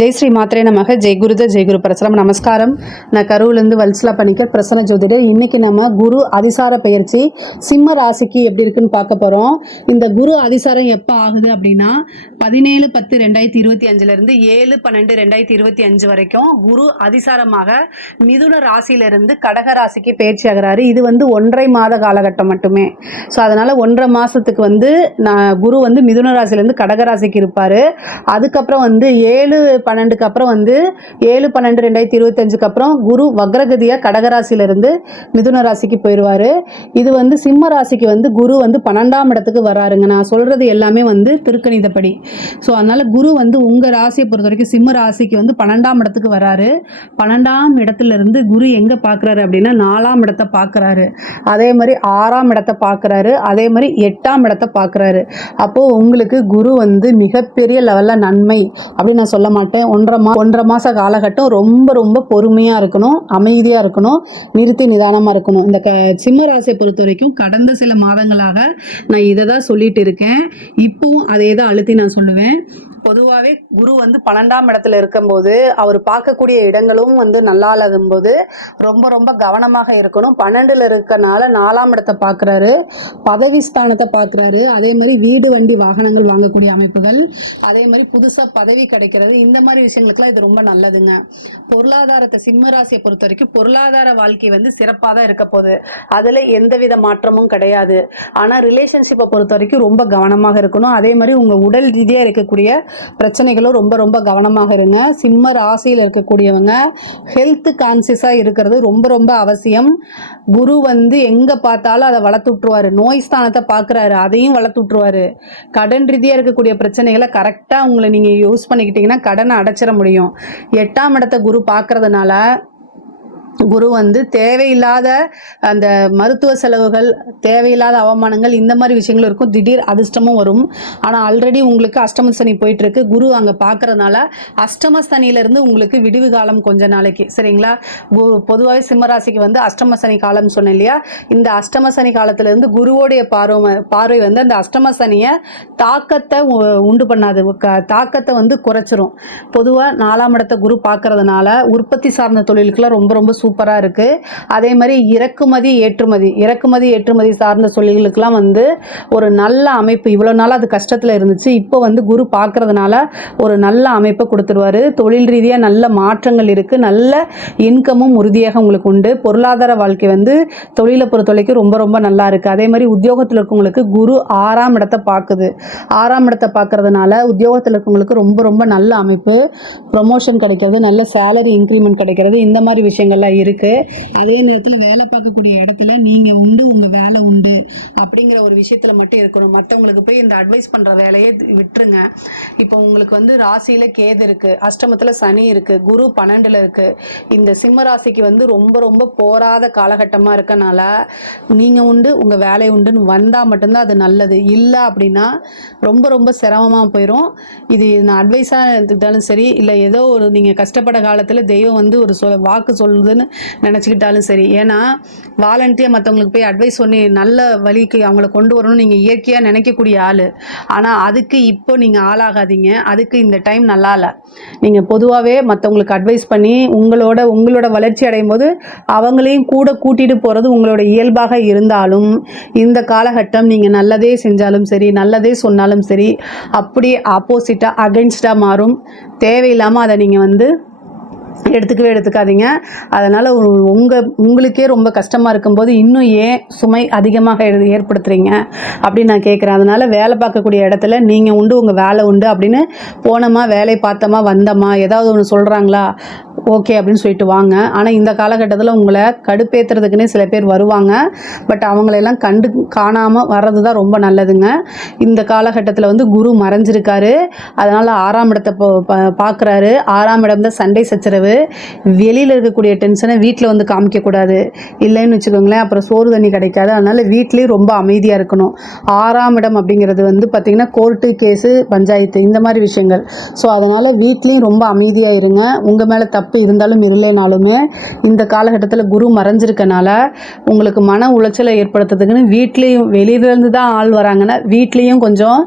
ஜெய் ஸ்ரீ மாத்ரே நமக. ஜெய் குருத ஜெய் குரு பிரசரம். நமஸ்காரம். நான் கருவிலேருந்து வல்சலா பண்ணிக்கர் பிரசன்ன ஜோதிடர் இன்னைக்கு நம்ம குரு அதிசார பயிற்சி சிம்ம ராசிக்கு எப்படி இருக்குன்னு பார்க்க போகிறோம் இந்த குரு அதிசாரம் எப்போ ஆகுது அப்படின்னா பதினேழு பத்து ரெண்டாயிரத்தி இருபத்தி அஞ்சுலேருந்து ஏழு பன்னெண்டு ரெண்டாயிரத்தி இருபத்தி அஞ்சு வரைக்கும் குரு அதிசாரமாக மிதுன ராசியிலிருந்து கடக ராசிக்கு பயிற்சி ஆகிறாரு. இது வந்து ஒன்றரை மாத காலகட்டம் மட்டுமே. ஸோ அதனால் ஒன்றரை மாதத்துக்கு வந்து நான் குரு வந்து மிதுன ராசியிலேருந்து கடக ராசிக்கு இருப்பார். அதுக்கப்புறம் வந்து ஏழு பன்னெண்டுக்கு அப்புறம் வந்து ஏழு பன்னெண்டு ரெண்டாயிரத்தி இருபத்தஞ்சுக்கு அப்புறம் குரு வக்ரகதியாக கடகராசியிலிருந்து மிதுன ராசிக்கு போயிடுவார் இது வந்து சிம்ம ராசிக்கு வந்து குரு வந்து பன்னெண்டாம் இடத்துக்கு வராருங்க. நான் சொல்கிறது எல்லாமே வந்து திருக்கணிதப்படி. ஸோ அதனால் குரு வந்து உங்கள் ராசியை பொறுத்த வரைக்கும் சிம்ம ராசிக்கு வந்து பன்னெண்டாம் இடத்துக்கு வராரு. பன்னெண்டாம் இடத்துல இருந்து குரு எங்கே பார்க்குறாரு அப்படின்னா நாலாம் இடத்தை பார்க்குறாரு அதே மாதிரி ஆறாம் இடத்தை பார்க்குறாரு அதே மாதிரி எட்டாம் இடத்தை பார்க்குறாரு அப்போது உங்களுக்கு குரு வந்து மிகப்பெரிய லெவலில் நன்மை அப்படின்னு நான் சொல்ல மாட்டேன். ஒன்றரை மா ஒன்றரை மாத காலகட்டம் ரொம்ப ரொம்ப பொறுமையாக இருக்கணும் அமைதியாக இருக்கணும் நிறுத்தி நிதானமாக இருக்கணும். இந்த க சிம்ம ராசியை பொறுத்த வரைக்கும் கடந்த சில மாதங்களாக நான் இதை தான் சொல்லிட்டு இருக்கேன். இப்பவும் அதே தான் அழுத்தி நான் சொல்லுவேன். பொதுவாகவே குரு வந்து பன்னெண்டாம் இடத்துல இருக்கும்போது அவர் பார்க்கக்கூடிய இடங்களும் வந்து நல்லா இல்லாதும் போது ரொம்ப ரொம்ப கவனமாக இருக்கணும். பன்னெண்டுல இருக்கனால நாலாம் இடத்தை பார்க்குறாரு. பதவி ஸ்தானத்தை பார்க்குறாரு. அதே மாதிரி வீடு வண்டி வாகனங்கள் வாங்கக்கூடிய அமைப்புகள். அதே மாதிரி புதுசாக பதவி கிடைக்கிறது. இந்த மாதிரி விஷயங்களுக்குலாம் இது ரொம்ப நல்லதுங்க. பொருளாதாரத்தை சிம்ம ராசியை பொறுத்த வரைக்கும் பொருளாதார வாழ்க்கை வந்து சிறப்பாக தான் இருக்க போகுது. அதில் எந்தவித மாற்றமும் கிடையாது. ஆனால் ரிலேஷன்ஷிப்பை பொறுத்த வரைக்கும் ரொம்ப கவனமாக இருக்கணும். அதே மாதிரி உங்கள் உடல் ரீதியாக இருக்கக்கூடிய பிரச்சனைகளும் ரொம்ப ரொம்ப கவனமாக இருங்க. சிம்ம ராசியில் இருக்கக்கூடியவங்க ஹெல்த் கான்சியஸாக இருக்கிறது ரொம்ப ரொம்ப அவசியம். குரு வந்து எங்கே பார்த்தாலும் அதை வளர்த்து விட்ருவாரு நோய் ஸ்தானத்தை பார்க்குறாரு. அதையும் வளர்த்து விட்ருவாரு கடன் ரீதியாக இருக்கக்கூடிய பிரச்சனைகளை கரெக்டாக உங்களை நீங்கள் யூஸ் பண்ணிக்கிட்டிங்கன்னா கடனை அடைச்சிட முடியும். எட்டாம் இடத்த குரு பார்க்குறதுனால குரு வந்து தேவையில்லாத அந்த மருத்துவ செலவுகள் தேவையில்லாத அவமானங்கள் இந்த மாதிரி விஷயங்கள் இருக்கும். திடீர் அதிர்ஷ்டமும் வரும். ஆனால் ஆல்ரெடி உங்களுக்கு அஷ்டம சனி போயிட்டு இருக்கு குரு அங்கே பார்க்கறதுனால அஷ்டம சனியிலிருந்து உங்களுக்கு விடிவு காலம் கொஞ்ச நாளைக்கு சரிங்களா? பொதுவாகவே சிம்மராசிக்கு வந்து அஷ்டம சனி காலம் சொன்னேன் இல்லையா? இந்த அஷ்டம சனி காலத்திலிருந்து குருவோடைய பார்வை பார்வை வந்து அந்த அஷ்டம சனியை தாக்கத்தை உண்டு பண்ணாது. க- தாக்கத்தை வந்து குறைச்சிரும். பொதுவாக நாலாம் இடத்த குரு பார்க்கறதுனால உற்பத்தி சார்ந்த தொழிலுக்குலாம் ரொம்ப ரொம்ப சூப்பராக இருக்குது அதே மாதிரி இறக்குமதி ஏற்றுமதி. இறக்குமதி ஏற்றுமதி சார்ந்த தொழில்களுக்கெல்லாம் வந்து ஒரு நல்ல அமைப்பு. இவ்வளோ நாள் அது கஷ்டத்தில் இருந்துச்சு. இப்போ வந்து குரு பார்க்குறதுனால ஒரு நல்ல அமைப்பை கொடுத்துருவாரு. தொழில் ரீதியாக நல்ல மாற்றங்கள் இருக்குது நல்ல இன்கமும் உறுதியாக உங்களுக்கு உண்டு. பொருளாதார வாழ்க்கை வந்து தொழிலை பொறுத்த வரைக்கும் ரொம்ப ரொம்ப நல்லா இருக்குது அதே மாதிரி உத்தியோகத்தில் இருக்கவங்களுக்கு குரு ஆறாம் இடத்தை பார்க்குது. ஆறாம் இடத்தை பார்க்குறதுனால உத்தியோகத்தில் இருக்கவங்களுக்கு ரொம்ப ரொம்ப நல்ல அமைப்பு. ப்ரொமோஷன் கிடைக்கிறது நல்ல சேலரி இன்க்ரிமெண்ட் கிடைக்கிறது. இந்த மாதிரி விஷயங்கள்லாம் இருக்குது அதே நேரத்தில் வேலை பார்க்கக்கூடிய இடத்துல நீங்கள் உண்டு உங்கள் வேலை உண்டு அப்படிங்கிற ஒரு விஷயத்தில் மட்டும் இருக்கணும். மற்றவங்களுக்கு போய் இந்த அட்வைஸ் பண்ணுற வேலையை விட்டுருங்க. இப்போ உங்களுக்கு வந்து ராசியில் கேது இருக்குது அஷ்டமத்தில் சனி இருக்குது குரு பன்னெண்டில் இருக்குது இந்த சிம்ம ராசிக்கு வந்து ரொம்ப ரொம்ப போராத காலகட்டமாக இருக்கனால நீங்கள் உண்டு உங்கள் வேலை உண்டுன்னு வந்தால் மட்டும்தான் அது நல்லது. இல்லை அப்படின்னா ரொம்ப ரொம்ப சிரமமாக போயிடும் இது நான் அட்வைஸாக எடுத்துக்கிட்டாலும் சரி இல்லை ஏதோ ஒரு நீங்கள் கஷ்டப்பட காலத்தில் தெய்வம் வந்து ஒரு சொல் வாக்கு சொல்லுதுன்னு நினச்சிக்கிட்டாலும் சரி. ஏன்னா வாலண்டியாக மற்றவங்களுக்கு போய் அட்வைஸ் பண்ணி நல்ல வழிக்கு அவங்கள கொண்டு வரணும்னு நீங்கள் இயற்கையாக நினைக்கக்கூடிய ஆள். ஆனால் அதுக்கு இப்போ நீங்கள் ஆளாகாதீங்க. அதுக்கு இந்த டைம் நல்லா இல்லை. நீங்கள் பொதுவாகவே மற்றவங்களுக்கு அட்வைஸ் பண்ணி உங்களோட உங்களோட வளர்ச்சி அடையும் போது அவங்களையும் கூட கூட்டிகிட்டு போகிறது உங்களோட இயல்பாக இருந்தாலும் இந்த காலகட்டம் நீங்கள் நல்லதே செஞ்சாலும் சரி நல்லதே சொன்னாலும் சரி அப்படியே ஆப்போசிட்டாக அகைன்ஸ்டாக மாறும். தேவையில்லாமல் அதை நீங்கள் வந்து எடுத்துக்கவே எடுத்துக்காதீங்க. அதனால் உங்கள் உங்களுக்கே ரொம்ப கஷ்டமாக இருக்கும்போது இன்னும் ஏன் சுமை அதிகமாக எடு- ஏற்படுத்துறீங்க? அப்படின்னு நான் கேட்குறேன் அதனால் வேலை பார்க்கக்கூடிய இடத்துல நீங்கள் உண்டு உங்கள் வேலை உண்டு அப்படின்னு போனோமா வேலை பார்த்தோமா வந்தோமா ஏதாவது ஒன்று சொல்கிறாங்களா ஓகே அப்படின்னு சொல்லிட்டு வாங்க. ஆனால் இந்த காலகட்டத்தில் உங்களை கடுப்பேற்றுறதுக்குன்னே சில பேர் வருவாங்க. பட் அவங்களெல்லாம் கண்டு காணாமல் வர்றது தான் ரொம்ப நல்லதுங்க. இந்த காலகட்டத்தில் வந்து குரு மறைஞ்சிருக்காரு. அதனால் ஆறாம் இடத்தை பா- பார்க்குறாரு ஆறாம் இடம் தான் சண்டை சச்சரவு உத்தரவு வெளியில் இருக்கக்கூடிய டென்ஷனை வீட்டில் வந்து காமிக்கக்கூடாது. இல்லைன்னு வச்சுக்கோங்களேன் அப்புறம் சோறு தண்ணி கிடைக்காது. அதனால் வீட்லேயும் ரொம்ப அமைதியாக இருக்கணும். ஆறாம் இடம் அப்படிங்கிறது வந்து பார்த்திங்கன்னா கோர்ட்டு கேஸு பஞ்சாயத்து இந்த மாதிரி விஷயங்கள். ஸோ அதனால் வீட்லேயும் ரொம்ப அமைதியாக இருங்க. உங்கள் மேலே தப்பு இருந்தாலும் இல்லைனாலுமே இந்த காலகட்டத்தில் குரு மறைஞ்சிருக்கனால உங்களுக்கு மன உளைச்சலை ஏற்படுத்துறதுக்குன்னு வீட்லேயும் வெளியிலேருந்து தான் ஆள் வராங்கன்னா வீட்லேயும் கொஞ்சம்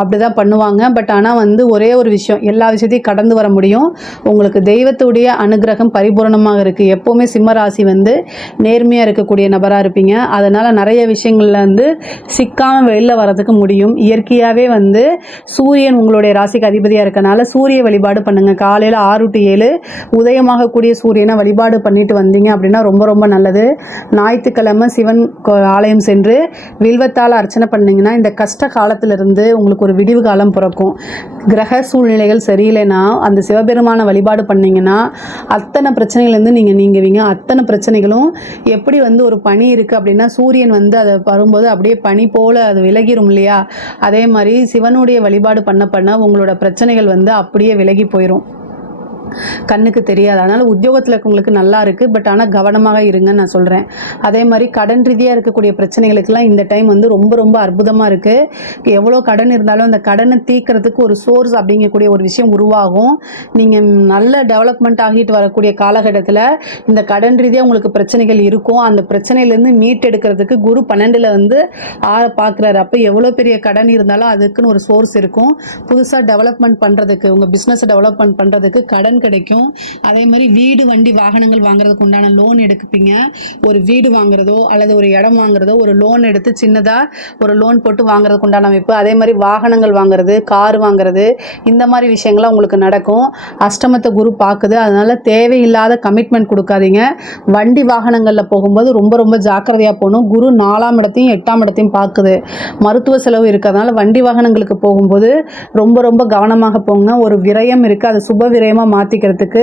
அப்படி தான் பண்ணுவாங்க. பட் ஆனால் வந்து ஒரே ஒரு விஷயம் எல்லா விஷயத்தையும் கடந்து வர முடியும். உங்களுக்கு தெய்வத்துடைய அனுகிரகம் பரிபூரணமாக இருக்குது எப்போவுமே சிம்ம ராசி வந்து நேர்மையாக இருக்கக்கூடிய நபராக இருப்பீங்க. அதனால் நிறைய விஷயங்களில் வந்து சிக்காமல் வெளியில் வரதுக்கு முடியும். இயற்கையாகவே வந்து சூரியன் உங்களுடைய ராசிக்கு அதிபதியாக இருக்கனால சூரிய வழிபாடு பண்ணுங்கள் காலையில் ஆறு டு ஏழு உதயமாகக்கூடிய சூரியனை வழிபாடு பண்ணிட்டு வந்தீங்க அப்படின்னா ரொம்ப ரொம்ப நல்லது. ஞாயிற்றுக்கிழமை சிவன் கோ- ஆலயம் சென்று வில்வத்தால் அர்ச்சனை பண்ணிங்கன்னா இந்த கஷ்ட காலத்திலிருந்து உங்களுக்கு ஒரு விடிவு காலம் பிறக்கும். கிரக சூழ்நிலைகள் சரியில்லைன்னா அந்த சிவபெருமான வழிபாடு பண்ணிங்கன்னா அத்தனை பிரச்சனைகள்லேருந்து நீங்கள் நீங்குவீங்க. அத்தனை பிரச்சனைகளும் எப்படி வந்து ஒரு பனி இருக்குது அப்படின்னா சூரியன் வந்து அதை வரும்போது அப்படியே பனி போல் அது விலகிரும் இல்லையா? அதே மாதிரி சிவனுடைய வழிபாடு பண்ண பண்ண உங்களோட பிரச்சனைகள் வந்து அப்படியே விலகி போயிடும் கண்ணுக்கு தெரியாது. அதனால் உத்தியோகத்தில் இருக்கவங்களுக்கு நல்லா இருக்குது பட் ஆனால் கவனமாக இருங்கன்னு நான் சொல்கிறேன் அதே மாதிரி கடன் ரீதியாக இருக்கக்கூடிய பிரச்சனைகளுக்கெல்லாம் இந்த டைம் வந்து ரொம்ப ரொம்ப அற்புதமாக இருக்குது எவ்வளோ கடன் இருந்தாலும் அந்த கடனை தீக்கிறதுக்கு ஒரு சோர்ஸ் அப்படிங்கக்கூடிய ஒரு விஷயம் உருவாகும். நீங்கள் நல்ல டெவலப்மெண்ட் ஆகிட்டு வரக்கூடிய காலகட்டத்தில் இந்த கடன் ரீதியாக உங்களுக்கு பிரச்சனைகள் இருக்கும். அந்த பிரச்சனையிலேருந்து மீட்டெடுக்கிறதுக்கு குரு பன்னெண்டில் வந்து ஆற பார்க்குறாரு அப்போ எவ்வளோ பெரிய கடன் இருந்தாலும் அதுக்குன்னு ஒரு சோர்ஸ் இருக்கும். புதுசாக டெவலப்மெண்ட் பண்ணுறதுக்கு உங்கள் பிஸ்னஸை டெவலப்மெண்ட் பண்ணுறதுக்கு கடன் கிடைக்கும். அதே மாதிரி வீடு வண்டி வாகனங்கள் வாங்குறதுக்கு உண்டான லோன் எடுப்பீங்க ஒரு வீடு வாங்குறதோ அல்லது ஒரு இடம் வாங்குறதோ ஒரு லோன் எடுத்து சின்னதாக ஒரு லோன் போட்டு வாங்குறதுக்கு உண்டான அமைப்பு. அதே மாதிரி வாகனங்கள் வாங்குறது கார் வாங்குறது இந்த மாதிரி விஷயங்கள்லாம் உங்களுக்கு நடக்கும். அஷ்டமத்தை குரு பார்க்குது அதனால தேவையில்லாத கமிட்மெண்ட் கொடுக்காதீங்க. வண்டி வாகனங்களில் போகும்போது ரொம்ப ரொம்ப ஜாக்கிரதையாக போகணும். குரு நாலாம் இடத்தையும் எட்டாம் இடத்தையும் பார்க்குது மருத்துவ செலவு இருக்கிறதுனால வண்டி வாகனங்களுக்கு போகும்போது ரொம்ப ரொம்ப கவனமாக போங்க. ஒரு விரயம் இருக்குது அது சுப விரயமாக மாற்றிக்கிறதுக்கு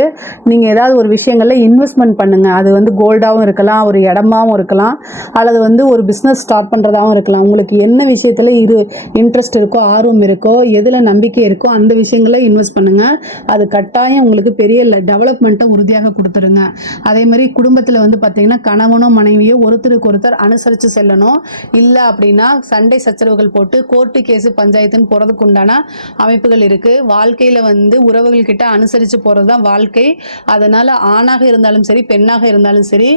நீங்கள் ஏதாவது ஒரு விஷயங்களில் இன்வெஸ்ட்மெண்ட் பண்ணுங்கள் அது வந்து கோல்டாகவும் இருக்கலாம் ஒரு இடமாவும் இருக்கலாம் அல்லது வந்து ஒரு பிஸ்னஸ் ஸ்டார்ட் பண்ணுறதாகவும் இருக்கலாம். உங்களுக்கு என்ன விஷயத்தில் இரு இன்ட்ரெஸ்ட் இருக்கோ ஆர்வம் இருக்கோ எதில் நம்பிக்கை இருக்கோ அந்த விஷயங்களை இன்வெஸ்ட் பண்ணுங்கள் அது கட்டாயம் உங்களுக்கு பெரிய டெவலப்மெண்ட்டை உறுதியாக கொடுத்துருங்க. அதே மாதிரி குடும்பத்தில் வந்து பார்த்தீங்கன்னா கணவனோ மனைவியோ ஒருத்தருக்கு ஒருத்தர் அனுசரித்து செல்லணும். இல்லை அப்படின்னா சண்டை சச்சரவுகள் போட்டு கோர்ட்டு கேஸு பஞ்சாயத்துன்னு போகிறதுக்கு உண்டான அமைப்புகள் இருக்குது வாழ்க்கையில் வந்து உறவுகள் கிட்ட அனுசரித்து போகிறது தான் வாழ்க்கை. அதனால் ஆணாக இருந்தாலும் சரி பெண்ணாக இருந்தாலும் சரி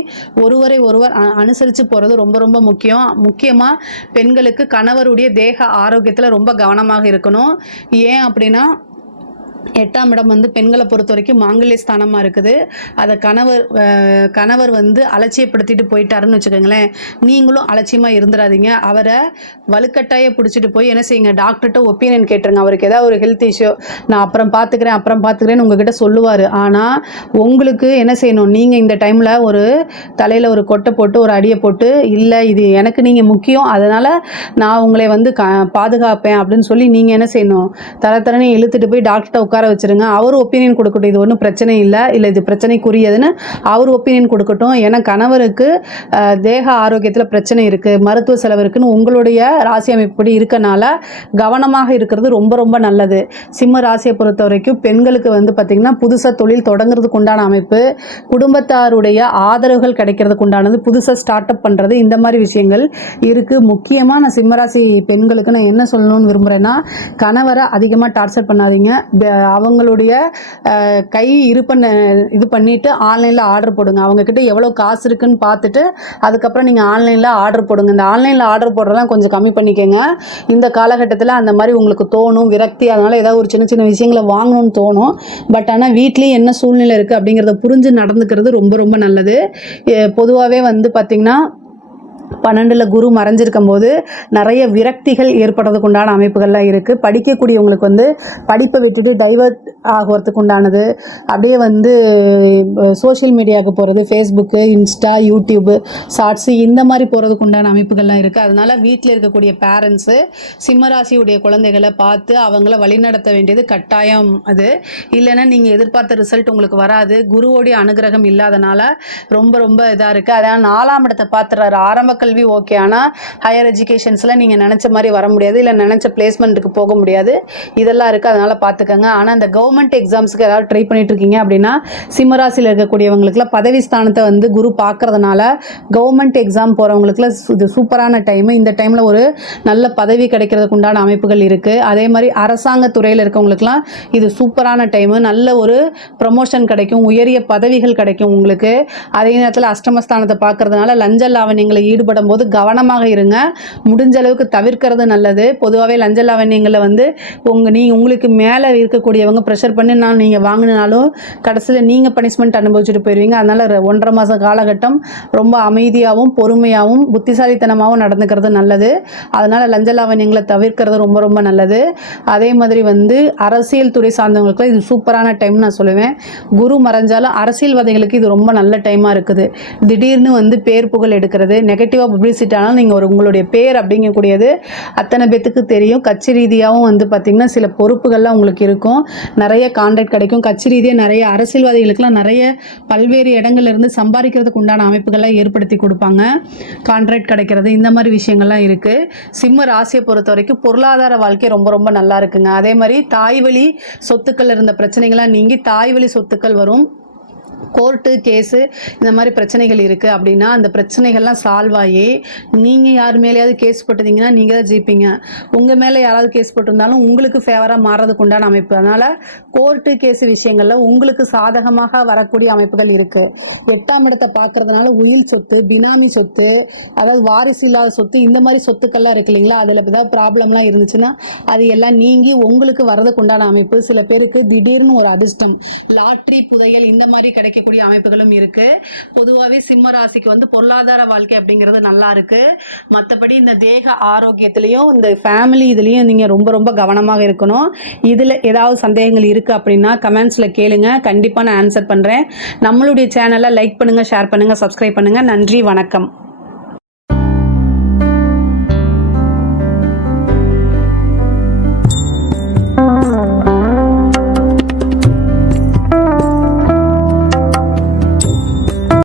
ஒருவரை ஒருவர் அனுசரித்து போகிறது ரொம்ப ரொம்ப முக்கியம். முக்கியமாக பெண்களுக்கு கணவருடைய தேக ஆரோக்கியத்தில் ரொம்ப கவனமாக இருக்கணும். ஏன் அப்படின்னா எட்டாம் இடம் வந்து பெண்களை பொறுத்த வரைக்கும் மாங்கல்ய ஸ்தானமாக இருக்குது. அதை கணவர் கணவர் வந்து அலட்சியப்படுத்திட்டு போயிட்டாருன்னு வச்சுக்கோங்களேன். நீங்களும் அலட்சியமாக இருந்துடாதீங்க அவரை வலுக்கட்டாய பிடிச்சிட்டு போய் என்ன செய்யுங்க? டாக்டர்கிட்ட ஒப்பீனியன் கேட்டுருங்க. அவருக்கு ஏதாவது ஒரு ஹெல்த் இஷ்யூ நான் அப்புறம் பார்த்துக்கிறேன் அப்புறம் பார்த்துக்கிறேன்னு உங்ககிட்ட சொல்லுவார். ஆனால் உங்களுக்கு என்ன செய்யணும்? நீங்கள் இந்த டைமில் ஒரு தலையில் ஒரு கொட்டை போட்டு ஒரு அடியை போட்டு இல்லை இது எனக்கு நீங்கள் முக்கியம். அதனால் நான் உங்களை வந்து க பாதுகாப்பேன். அப்படின்னு சொல்லி நீங்கள் என்ன செய்யணும்? தர தரனே இழுத்துட்டு போய் டாக்டர்கிட்ட உட்கார வச்சிருங்க. அவர் ஒப்பீனியன் கொடுக்கட்டும். இது ஒன்றும் பிரச்சனை இல்லை. இல்லை இது பிரச்சனைக்குரியதுன்னு அவர் ஒப்பீனியன் கொடுக்கட்டும். ஏன்னா கணவருக்கு தேக ஆரோக்கியத்தில் பிரச்சனை இருக்குது மருத்துவ செலவு இருக்குன்னு உங்களுடைய ராசி அமைப்படி இருக்கனால கவனமாக இருக்கிறது ரொம்ப ரொம்ப நல்லது. சிம்ம ராசியை பொறுத்த வரைக்கும் பெண்களுக்கு வந்து பார்த்திங்கன்னா புதுசாக தொழில் தொடங்குறதுக்கு உண்டான அமைப்பு. குடும்பத்தாருடைய ஆதரவுகள் கிடைக்கிறதுக்கு உண்டானது. புதுசாக ஸ்டார்ட் அப் பண்ணுறது இந்த மாதிரி விஷயங்கள் இருக்குது முக்கியமாக நான் சிம்மராசி பெண்களுக்கு நான் என்ன சொல்லணும்னு விரும்புகிறேன்னா கணவரை அதிகமாக டார்ச்சர் பண்ணாதீங்க. த- அவங்களுடைய கை கை பண்ண இது பண்ணிவிட்டு ஆன்லைனில் ஆர்டர் போடுங்க. அவங்கக்கிட்ட எவ்வளோ காசு இருக்குன்னு பார்த்துட்டு அதுக்கப்புறம் நீங்கள் ஆன்லைனில் ஆர்டர் போடுங்க. இந்த ஆன்லைனில் ஆர்டர் போடுறதெல்லாம் கொஞ்சம் கம்மி பண்ணிக்கோங்க. இந்த காலகட்டத்தில் அந்த மாதிரி உங்களுக்கு தோணும் விரக்தி அதனால் ஏதாவது ஒரு சின்ன சின்ன விஷயங்களை வாங்கணும்னு தோணும். பட் ஆனால் வீட்லேயும் என்ன சூழ்நிலை இருக்குது அப்படிங்கிறத புரிஞ்சு நடந்துக்கிறது ரொம்ப ரொம்ப நல்லது. பொதுவாகவே வந்து பார்த்திங்கன்னா பன்னெண்டில் குரு மறைஞ்சிருக்கும் போது நிறைய விரக்திகள் ஏற்படுறதுக்கு உண்டான அமைப்புகள்லாம் இருக்குது படிக்கக்கூடியவங்களுக்கு வந்து படிப்பை விட்டுட்டு டைவர்ட் ஆகிறதுக்கு உண்டானது. அப்படியே வந்து சோஷியல் மீடியாவுக்கு போகிறது ஃபேஸ்புக்கு இன்ஸ்டா யூடியூப்பு ஷார்ட்ஸு இந்த மாதிரி போகிறதுக்கு உண்டான அமைப்புகள்லாம் இருக்குது அதனால் வீட்டில் இருக்கக்கூடிய பேரண்ட்ஸு சிம்மராசியுடைய குழந்தைகளை பார்த்து அவங்கள வழிநடத்த வேண்டியது கட்டாயம் அது. இல்லைன்னா நீங்கள் எதிர்பார்த்த ரிசல்ட் உங்களுக்கு வராது. குருவோடைய அனுகிரகம் இல்லாதனால ரொம்ப ரொம்ப இதாக இருக்குது அதான் நாலாம் இடத்தை பார்த்துறாரு ஆரம்ப கல்வி ஓகே ஆனால் ஹையர் எஜுகேஷன்ஸில் நீங்கள் நினச்ச மாதிரி வர முடியாது. இல்லை நினச்ச பிளேஸ்மெண்ட்டுக்கு போக முடியாது. இதெல்லாம் இருக்குது அதனால் பார்த்துக்கோங்க ஆனால் அந்த கவர்மெண்ட் எக்ஸாம்ஸுக்கு ஏதாவது ட்ரை பண்ணிட்டு இருக்கீங்க அப்படின்னா சிம்மராசியில் இருக்கக்கூடியவங்களுக்குலாம் பதவி ஸ்தானத்தை வந்து குரு பார்க்கறதுனால கவர்மெண்ட் எக்ஸாம் போகிறவங்களுக்குலாம் இது சூப்பரான டைம் இந்த டைமில் ஒரு நல்ல பதவி கிடைக்கிறதுக்கு உண்டான அமைப்புகள் இருக்குது அதே மாதிரி அரசாங்க துறையில் இருக்கவங்களுக்குலாம் இது சூப்பரான டைமு நல்ல ஒரு ப்ரமோஷன் கிடைக்கும். உயரிய பதவிகள் கிடைக்கும் உங்களுக்கு. அதே நேரத்தில் அஷ்டமஸ்தானத்தை பார்க்கறதுனால லஞ்ச லாவண்யங்களை ஈடுபடும் போது கவனமாக இருங்க. முடிஞ்ச அளவுக்கு தவிர்க்கிறது நல்லது. பொதுவாகவே லஞ்ச லாவண்யங்களை வந்து உங்கள் நீ உங்களுக்கு மேலே இருக்கக்கூடியவங்க ப்ரெஷர் பண்ணி நான் நீங்கள் வாங்கினாலும் கடைசியில் நீங்கள் பனிஷ்மெண்ட் அனுபவிச்சுட்டு போயிடுவீங்க அதனால் ஒன்றரை மாத காலகட்டம் ரொம்ப அமைதியாகவும் பொறுமையாகவும் புத்திசாலித்தனமாகவும் நடந்துக்கிறது நல்லது. அதனால் லஞ்ச லாவண்யங்களை தவிர்க்கிறது ரொம்ப ரொம்ப நல்லது. அதே மாதிரி வந்து அரசியல் துறை சார்ந்தவங்களுக்கு இது சூப்பரான டைம் நான் சொல்லுவேன். குரு மறைஞ்சாலும் அரசியல்வாதிகளுக்கு இது ரொம்ப நல்ல டைமாக இருக்குது. திடீர்னு வந்து பேர் புகழ் எடுக்கிறது நெகட்டிவ் நெகட்டிவாக பப்ளிசிட்டி ஆனாலும் நீங்கள் ஒரு உங்களுடைய பேர் அப்படிங்கக்கூடியது அத்தனை பேத்துக்கு தெரியும். கட்சி ரீதியாகவும் வந்து பார்த்திங்கன்னா சில பொறுப்புகள்லாம் உங்களுக்கு இருக்கும். நிறைய கான்ட்ராக்ட் கிடைக்கும். கட்சி ரீதியாக நிறைய அரசியல்வாதிகளுக்கெல்லாம் நிறைய பல்வேறு இடங்கள்லேருந்து சம்பாதிக்கிறதுக்கு உண்டான அமைப்புகள்லாம் ஏற்படுத்தி கொடுப்பாங்க. கான்ட்ராக்ட் கிடைக்கிறது இந்த மாதிரி விஷயங்கள்லாம் இருக்குது சிம்ம ராசியை பொறுத்த வரைக்கும் பொருளாதார வாழ்க்கை ரொம்ப ரொம்ப நல்லா இருக்குங்க. அதே மாதிரி தாய் வழி சொத்துக்கள் இருந்த பிரச்சனைகள்லாம் நீங்கி தாய் வழி சொத்துக்கள் வரும். கோர்ட்டு கேஸு இந்த மாதிரி பிரச்சனைகள் இருக்குது அப்படின்னா அந்த பிரச்சனைகள்லாம் சால்வ் ஆகி நீங்கள் யார் மேலேயாவது கேஸ் போட்டிருந்தீங்கன்னா நீங்கள் தான் ஜெயிப்பீங்க. உங்கள் மேலே யாராவது கேஸ் போட்டிருந்தாலும் உங்களுக்கு ஃபேவராக மாறுறதுக்கு உண்டான அமைப்பு. அதனால் கோர்ட்டு கேஸ் விஷயங்களில் உங்களுக்கு சாதகமாக வரக்கூடிய அமைப்புகள் இருக்குது எட்டாம் இடத்தை பார்க்கறதுனால உயில் சொத்து பினாமி சொத்து அதாவது வாரிசு இல்லாத சொத்து இந்த மாதிரி சொத்துக்கள்லாம் இருக்கு இல்லைங்களா? அதில் ஏதாவது ப்ராப்ளம்லாம் இருந்துச்சுன்னா அது எல்லாம் நீங்கி உங்களுக்கு வரதுக்கு உண்டான அமைப்பு. சில பேருக்கு திடீர்னு ஒரு அதிர்ஷ்டம். லாட்ரி புதையல் இந்த மாதிரி கிடைக்கக்கூடிய அமைப்புகளும் இருக்கு. பொதுவாகவே சிம்ம ராசிக்கு வந்து பொருளாதார வாழ்க்கை அப்படிங்கிறது நல்லா இருக்கு. மற்றபடி இந்த தேக ஆரோக்கியத்திலையும் இந்த ஃபேமிலி இதுலேயும் நீங்கள் ரொம்ப ரொம்ப கவனமாக இருக்கணும். இதில் ஏதாவது சந்தேகங்கள் இருக்குது அப்படின்னா கமெண்ட்ஸில் கேளுங்க. கண்டிப்பாக நான் ஆன்சர் பண்ணுறேன் நம்மளுடைய சேனலை லைக் பண்ணுங்கள் ஷேர் பண்ணுங்கள் சப்ஸ்கிரைப் பண்ணுங்கள் நன்றி வணக்கம்.